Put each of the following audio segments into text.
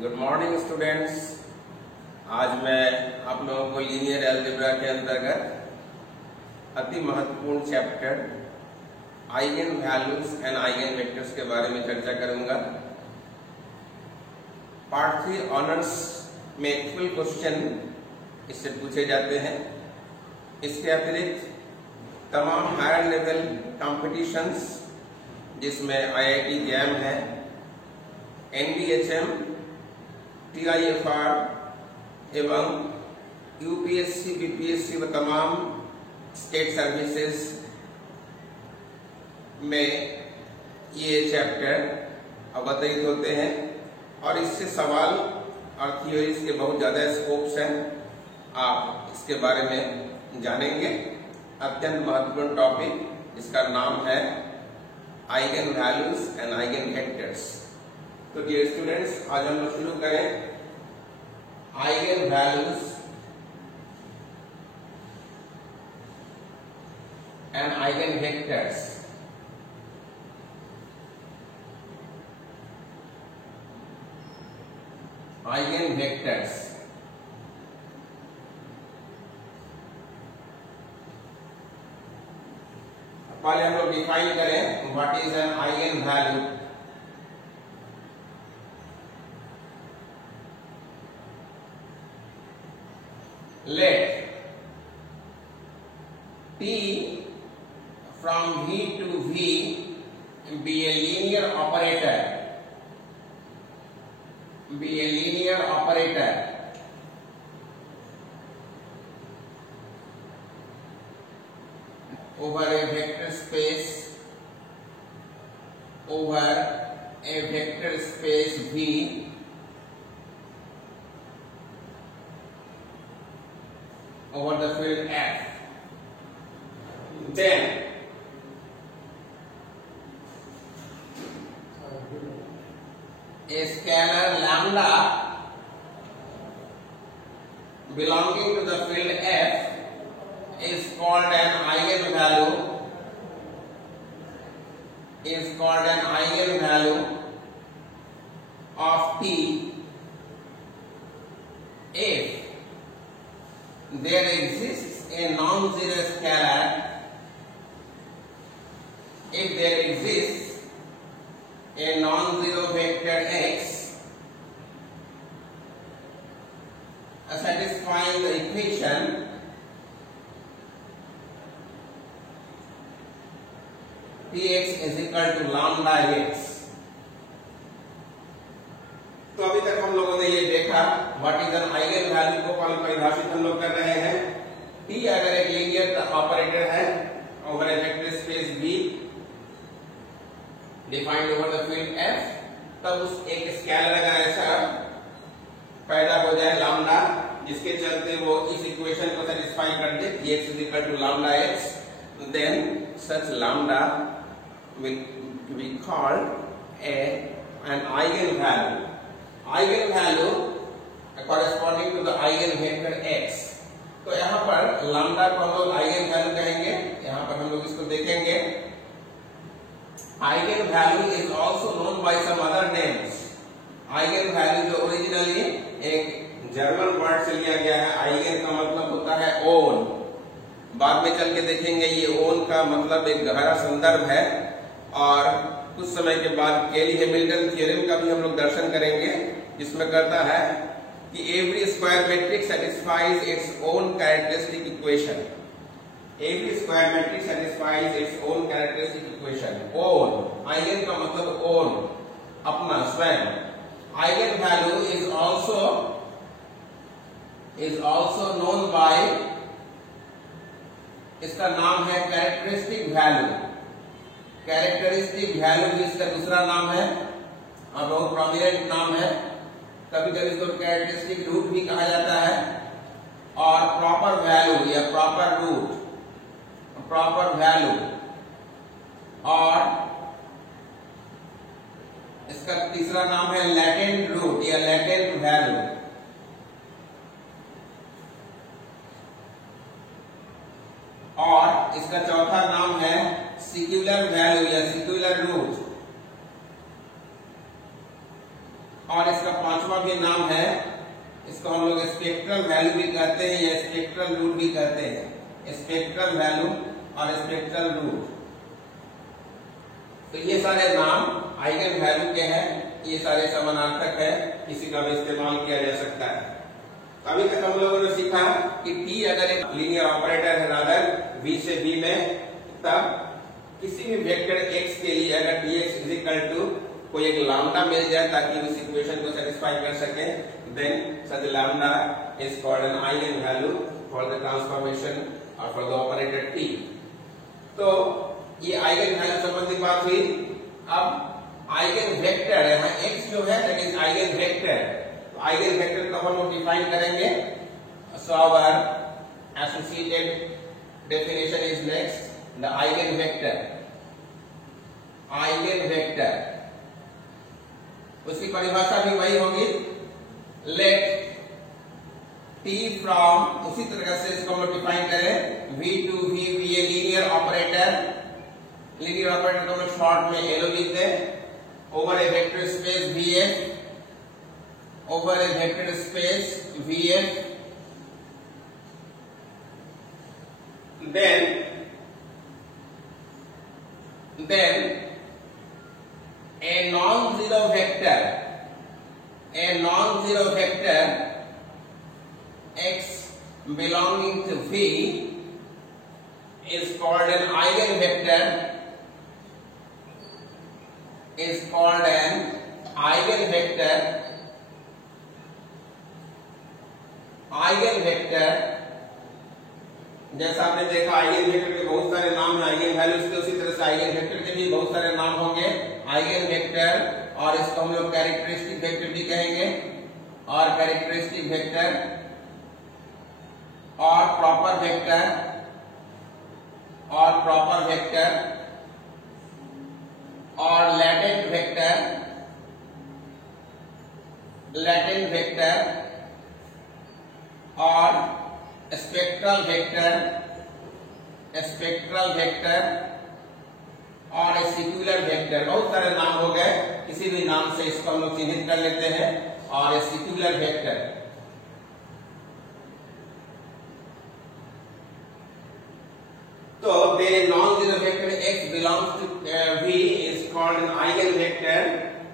Good morning students. आज मैं आप लोगों को लीनियर अलजेब्रा के अंतर्गत अति महत्वपूर्ण chapter eigen values and eigen vectors के बारे में चर्चा करूंगा। पार्ट 3 ऑनर्स में एक्चुअल क्वेश्चन इससे पूछे जाते हैं। इसके अतिरिक्त तमाम हायर लेवल कॉम्पिटिशन्स जिसमें IIT जैम है, NDHM, TIFR एवं UPSC, BPSC व तमाम स्टेट सर्विसेज में ये चैप्टर अवतरित होते हैं और इससे सवाल और थियोरीज के बहुत ज्यादा स्कोप्स हैं। आप इसके बारे में जानेंगे। अत्यंत महत्वपूर्ण टॉपिक जिसका नाम है eigen values and eigen vectors. तो डियर स्टूडेंट्स, आज हम लोग शुरू करें eigen values and eigen vectors. Eigen vectors पहले हम लोग डिफाइन करें what is an eigen value. Let T from V to V be a linear operator. Be a linear operator over a vector space V over the field F. Then a scalar lambda belonging to the field F is called an eigenvalue. Of T if there exists a non-zero scalar. If there exists a non-zero vector x satisfying the equation Px is equal to lambda x. तो अभी तक हम लोगों ने ये देखा what is an eigen value को परिभाषित हम लोग कर रहे हैं। T अगर एक लीनियर ऑपरेटर है over A vector space V defined over the field F, तब उस एक स्केलर अगर ऐसा पैदा हो जाए लैम्डा, जिसके चलते वो इस इक्वेशन को सेटिस्फाई कर दे Px is equal to lambda x, then such lambda will be called an eigenvalue. Eigenvalue corresponding to the eigenvector x. तो यहाँ पर लैम्डा को हम लोग आइगन वैल्यू कहेंगे। यहाँ पर हम लोग इसको देखेंगे। Eigenvalue is also known by some other names. Eigenvalue जो ओरिजिनली एक जर्मन वर्ड से लिया गया है। आइगन का मतलब होता है ओन। बाद में चल के देखेंगे ये ओन का मतलब एक गहरा संदर्भ है और कुछ समय के बाद केली हैमिल्टन थ्योरम का भी हम लोग दर्शन करेंगे, जिसमें कहता है कि every square matrix satisfies its own characteristic equation. Every square matrix satisfies its own characteristic equation. Own, eigen का मतलब ओन, अपना, स्वयं। Eigen value is also known bye, इसका नाम है कैरेक्टरिस्टिक वैल्यू। कैरेक्टरिस्टिक वैल्यू भी इसका दूसरा नाम है और बहुत प्रोमिनेंट नाम है। कभी कभी इसको कैरेक्टरिस्टिक रूट भी कहा जाता है और प्रॉपर वैल्यू या प्रॉपर रूट, प्रॉपर वैल्यू, और इसका तीसरा नाम है लैटेंट रूट या लैटेंट वैल्यू। और इसका चौथा नाम है सिक्युलर वैल्यू या सिक्युलर रूट, और इसका पांचवा भी नाम है, इसको हम लोग स्पेक्ट्रल वैल्यू भी कहते हैं या स्पेक्ट्रल रूट भी कहते हैं। स्पेक्ट्रल वैल्यू और स्पेक्ट्रल रूट, तो ये सारे नाम आइगन वैल्यू के हैं, ये सारे समानार्थक है, इसी का भी इस्तेमाल किया जा सकता है। अभी तक हम लोगों ने सीखा कि T अगर एक लीनियर ऑपरेटर है रादर V से B में, तब किसी भी वेक्टर x के लिए अगर dx इज इक्वल टू कोई एक लैम्डा मिल जाए ताकि उस इक्वेशन को सेटिस्फाई कर सके, then such lambda is called an eigenvalue for the transformation और फॉर द ऑपरेटर T। तो ये आइगन वैल्यू संबंधी बात हुई। अब आइगन वेक्टर यहाँ x जो है that is eigenvector, eigenvector को हम लोग डिफाइन करेंगे। So our associated definition is next, the eigenvector. Eigenvector उसकी परिभाषा भी वही होगी, लेट T फ्रॉम, उसी तरह से इसको हम लोग डिफाइन करें, V टू V भी ये लीनियर ऑपरेटर, लीनियर ऑपरेटर को हम लोग शॉर्ट में एलो लिख दें, over A vector space VF, over a vector space Vf, then a non-zero vector x belonging to V is called an eigenvector, is called an eigenvector। Eigen vector, जैसा आपने देखा eigen vector के बहुत सारे नाम हैं, आइगन वैल्यूज के, उसी तरह से आइगन वेक्टर के भी बहुत सारे नाम होंगे। आइगन वेक्टर, और इसको हम लोग कैरेक्टरिस्टिक वेक्टर भी कहेंगे, और कैरेक्टरिस्टिक वेक्टर, और प्रॉपर वेक्टर, और प्रॉपर वेक्टर, और लैटेंट वेक्टर, लैटेंट वेक्टर, और स्पेक्ट्रल वेक्टर, स्पेक्ट्रल वेक्टर, और सिक्युलर वेक्टर। बहुत सारे नाम हो गए, किसी भी नाम से इसको हम लोग चिन्हित कर लेते हैं। और सिक्युलर वेक्टर, तो the non-zero vector x belongs to V is called an eigenvector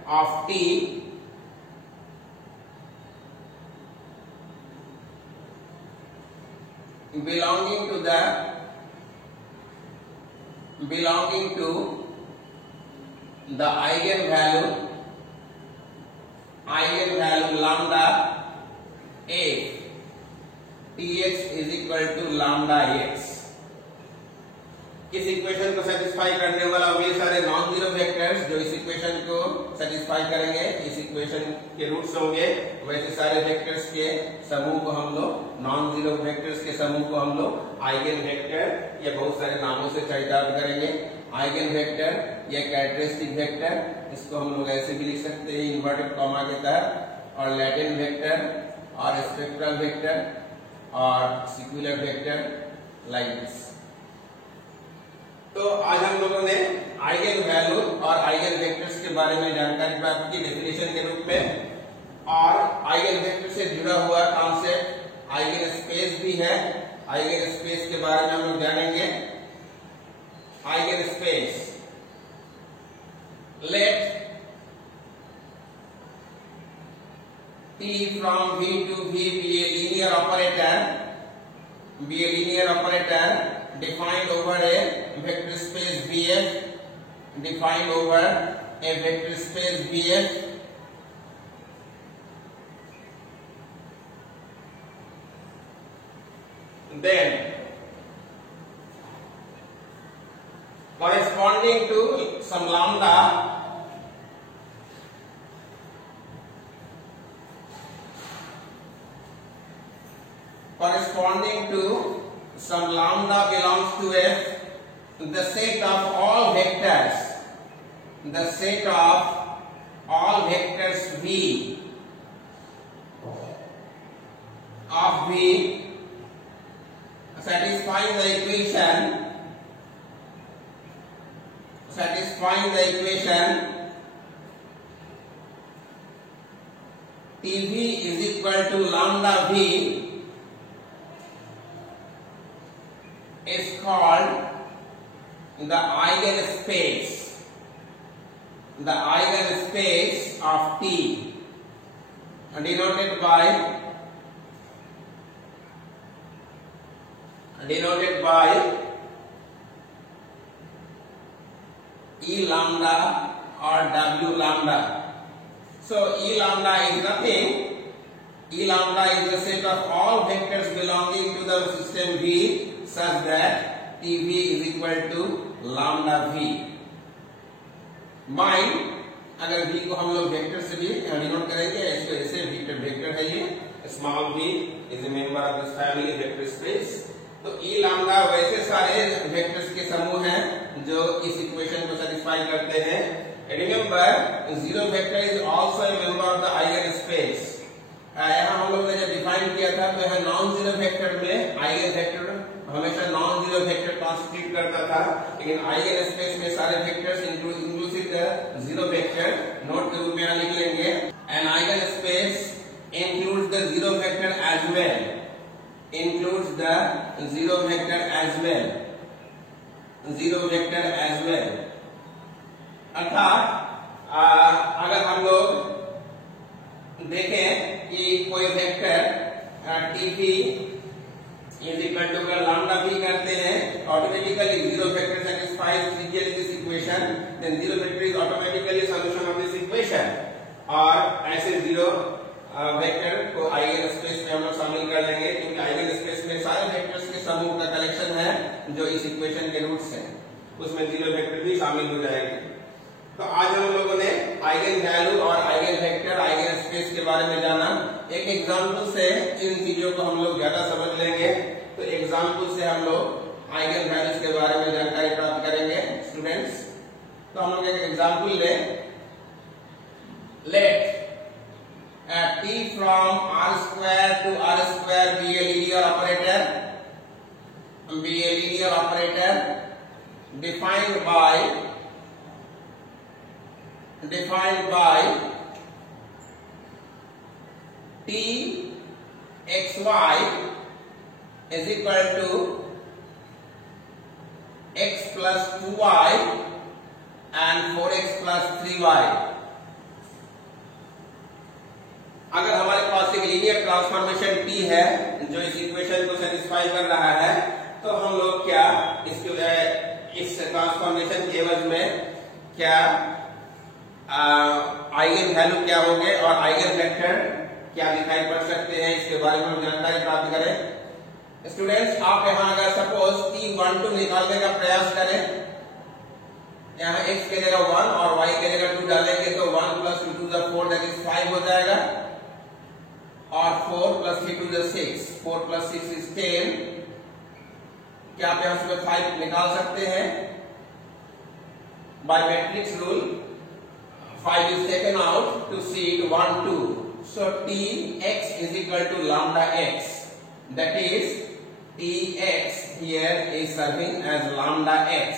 of T belonging to the eigenvalue lambda a, Tx is equal to lambda x। इस इक्वेशन को सेटिस्फाई करने वाला वे सारे नॉन जीरो वेक्टर्स जो इस equation को satisfy करेंगे, इस इक्वेशन के रूट्स होंगे, वैसे सारे वेक्टर्स के समूह को हम लोग, नॉन जीरो वेक्टर्स के समूह को हम लोग आइगन वेक्टर या बहुत सारे नामों से चरितार्थ करेंगे। आइगन वेक्टर या कैरेक्टरिस्टिक वेक्टर, इसको हम लोग ऐसे भी लिख सकते हैं इन्वर्टेड कॉमा के तहत, और लैटेंट वेक्टर, और स्पेक्ट्रल वेक्टर, और सिक्युलर वेक्टर, लाइक दिस। तो आज हम लोगों ने आइगन वैल्यू और आइगन वेक्टर्स के बारे में जानकारी प्राप्त की डेफिनेशन के रूप में, और आइगन वेक्टर से जुड़ा हुआ कॉन्सेप्ट आइगन स्पेस भी है। आइगन स्पेस के बारे में हम लोग जानेंगे। Eigenspace, let T from V to V be a linear operator defined over a vector space Vf, defined over a vector space Vf, then corresponding to some lambda belongs to the set of all vectors, the set of all vectors V of V satisfying the equation TV is equal to lambda V is called the eigenspace. The eigenspace of T, denoted by E lambda or W lambda. So E lambda is nothing. E lambda is the set of all vectors belonging to the system V such that TV is equal to lambda V. Mind अगर v को हम लोग vector से भी denote करेंगे, इसको ऐसे vector है ये small v is a member of this family vector space. तो ई लैम्डा वैसे सारे वेक्टर्स के समूह हैं जो इस इक्वेशन को सेटिस्फाई करते हैं। Remember zero vector is also a member of the eigen space. यहाँ हम लोग ने जब डिफाइन किया था तो यह नॉन जीरो वेक्टर में आइगन वेक्टर हमेशा नॉन जीरो वेक्टर कॉन्स्टिट्यूट करता था, लेकिन आइगन स्पेस में सारे vectors inclusive the zero vector note के रूप में लिख लेंगे। An eigenspace includes the zero vector as well, includes the zero vector as well, zero vector as well। अर्थात अगर हम लोग देखें कि कोई vector TV is equal to अगर लैम्डा भी करते हैं, automatically zero vector satisfies this equation, then zero vector is automatically solution of this equation। और ऐसे जीरो वेक्टर को आइगन स्पेस में हम लोग शामिल कर लेंगे, क्योंकि आइगन स्पेस में सारे वेक्टर्स के समूह का कलेक्शन है जो इस इक्वेशन के रूट्स हैं, उसमें जीरो वेक्टर भी शामिल हो जाएंगे। तो आज हम लोगों ने आइगन वैल्यू और आइगन वेक्टर, आइगन स्पेस के बारे में जाना। एक एग्जांपल से इन चीजों को हम लोग ज्यादा समझ लेंगे। तो एग्जांपल से हम लोग आइगन वैल्यूज के बारे में जानकारी प्राप्त करेंगे स्टूडेंट्स। तो हम लोग एक example let T from R square to R square be a linear operator defined by T xy is equal to x plus 2y and 4x plus 3y। अगर हमारे पास एक लीनियर ट्रांसफॉर्मेशन T है जो इस इक्वेशन को satisfy कर रहा है, तो हम लोग क्या इस ट्रांसफॉर्मेशन के एवज में क्या आइगन वैल्यू क्या होंगे और आइगन वेक्टर क्या दिखाई पड़ सकते हैं, इसके बारे में हम जानकारी प्राप्त करें। स्टूडेंट्स, आप यहाँ अगर सपोज T12 निकालने का प्रयास करें, यहाँ x के जगह 1 और y के जगह 2 डालेंगे तो 1 plus 2 to the 4 that is 5 हो जाएगा, और 4 plus 3 to the 6, 4 plus 6 is 10। क्या आप यहाँ से 5 निकाल सकते हैं? By matrix rule 5 is taken out to seed 1 2, so Tx is equal to lambda x, that is Tx here is serving as lambda x।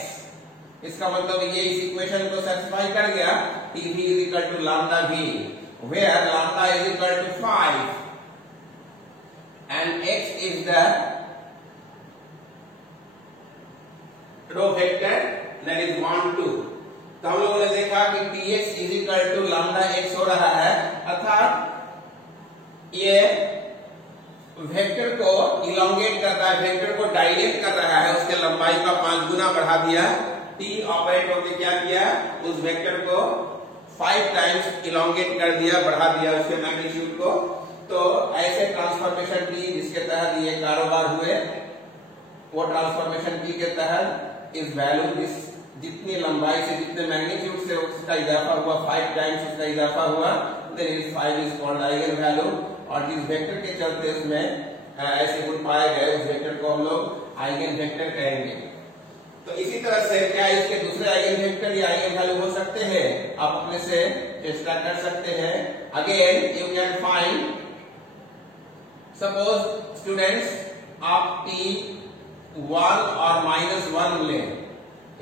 इसका मतलब ये इस इक्वेशन को सेटिस्फाई कर गया। TV is equal to lambda v, where lambda is equal to 5 and x is the row vector that is 1 2। तो हम लोगों ने देखा कि Tx is equal to lambda x हो रहा है, अर्थात ये वेक्टर को इलोंगेट कर रहा है, वेक्टर को डायलेट कर रहा है, उसके लंबाई का 5 गुना बढ़ा दिया। T ऑपरेट होकर क्या किया, उस वेक्टर को 5 टाइम्स इलोंगेट कर दिया, बढ़ा दिया उसके मैग्नीट्यूड को। तो ऐसे ट्रांसफॉर्मेशन T जिसके तहत ये कारोबार हुए, वो ट्रांसफॉर्मेशन T के तहत इस वैल्यू जितनी लंबाई से जितने मैग्नीट्यूड से उसका इजाफा हुआ, 5 टाइम्स उसका इजाफा हुआ, देन इस 5 इज कॉल्ड आइगन वैल्यू। और जिस वेक्टर के चलते इसमें ऐसे गुण पाए गए, उस वेक्टर को हम लोग आइगन वेक्टर कहेंगे। तो इसी तरह से क्या इसके दूसरे आइगन वेक्टर या आइगन वैल्यू हो सकते हैं? आप अपने से चेष्टा कर सकते हैं। Again you can find, suppose students आप T1 और -1 लें,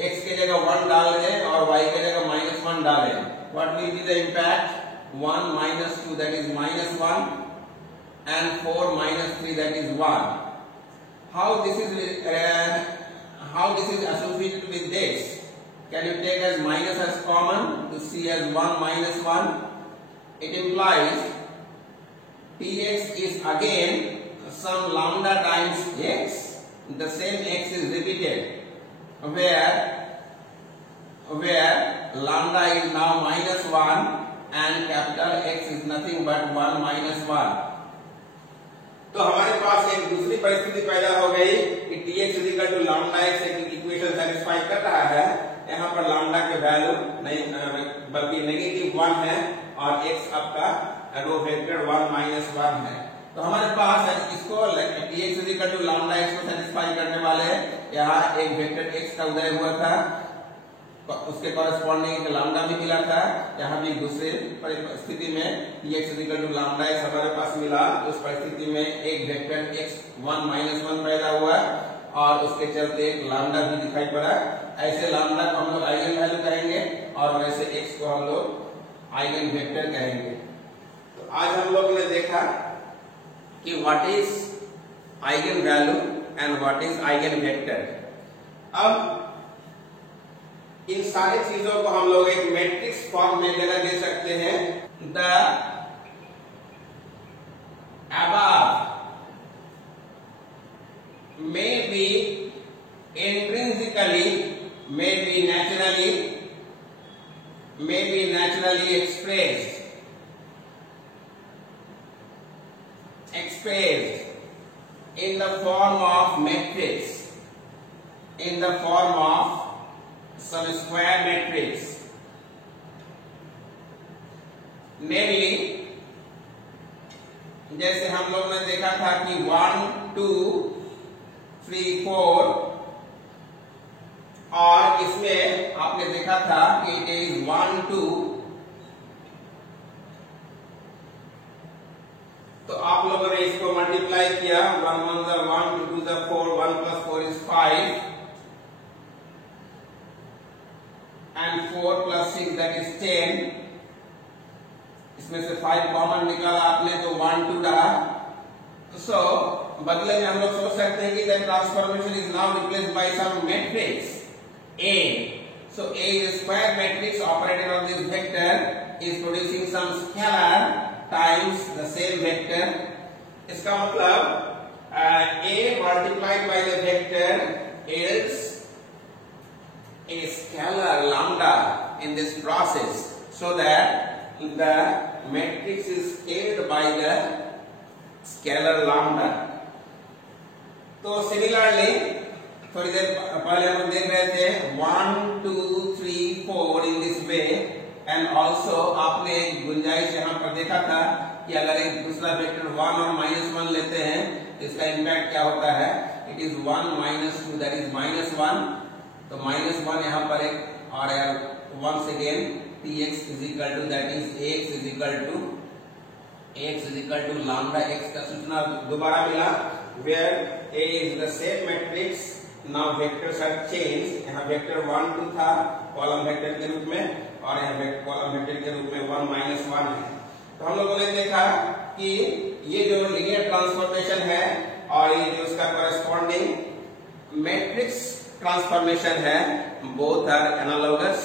x के जगह 1 डाल दें और y के जगह -1 डालें, what will be the impact? 1 minus 2 that is minus 1 and 4 minus 3 that is 1. How this is associated with this? Can you take as minus as common to see as 1 minus 1? It implies Tx is again some lambda times x. The same x is repeated where lambda is now minus 1 and capital X is nothing but 1 minus 1. तो हमारे पास एक दूसरी परिस्थिति पैदा हो गई कि Tx equal to lambda x एक इक्वेशन सेटिस्फाई कर रहा है। यहाँ पर लैम्डा के वैल्यू नहीं बल्कि नेगेटिव 1 है और x आपका रो वेक्टर 1 माइनस 1 है। तो हमारे पास इसको Tx equal to lambda x को सेटिस्फाई करने वाले यहाँ एक वेक्टर x का उदय हुआ था, उसके कॉरेस्पॉन्डिंग लैम्डा भी मिला था। यहाँ भी दूसरे परिस्थिति में Tx equal to lambda x हमारे पास मिला। उस परिस्थिति में एक वेक्टर x 1 माइनस 1 पैदा हुआ और उसके चलते एक लैम्डा भी दिखाई पड़ा। ऐसे लैम्डा को हम लोग आइगन वैल्यू कहेंगे और वैसे x को हम लोग आइगन वेक्टर कहेंगे। तो आज हम लोग ने देखा कि what is eigen value and what is eigen vector. अब इन सारी चीजों को हम लोग एक मैट्रिक्स फॉर्म में जगह दे सकते हैं। The above may be intrinsically, may be naturally expressed in the form of matrix, in the form of some square matrix, namely जैसे हम लोग ने देखा था कि 1 2 3 4 और इसमें आपने देखा था कि इट इज 1 2। तो आप लोगों ने इसको मल्टीप्लाई किया 1 1 the 1 2 2 the 4 1 plus 4 is 5 and 4 plus 6 that is 10। इसमें से 5 कॉमन निकाला आपने तो 1 2 रहा। सो बदले में हम लोग सोच सकते हैं कि the transformation is now replaced by some matrix A। So A is square matrix operated on this vector is producing some scalar times the same vector। इसका मतलब A multiplied by the vector is a scalar lambda in this process, so that the matrix is scaled by the scalar lambda। तो similarly थोड़ी देर पहले हम देख रहे थे 1 2 3 4 in this way and also आपने एक गुंजाइश यहाँ पर देखा था कि अगर एक दूसरा वेक्टर 1 और -1 लेते हैं तो इसका इम्पैक्ट क्या होता है। It is 1 minus 2 that is -1। तो -1 यहाँ पर एक और once again Tx is equal to that is Ax is equal to lambda x का सूचना दोबारा मिला where A is the same matrix। now vectors are changed। यहाँ वेक्टर 1 2 था कॉलम वेक्टर के रूप में और यहाँ कॉलम वेक्टर के रूप में 1 -1 है। तो हम लोगों ने देखा कि ये जो लीनियर ट्रांसफॉर्मेशन है और ये जो उसका कॉरेस्पॉन्डिंग मैट्रिक्स ट्रांसफॉर्मेशन है बोथ आर एनालोगस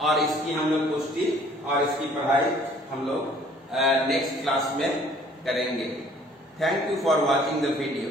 और इसकी हम लोग पुष्टि और इसकी पढ़ाई हम लोग नेक्स्ट क्लास में करेंगे। Thank you for watching the video.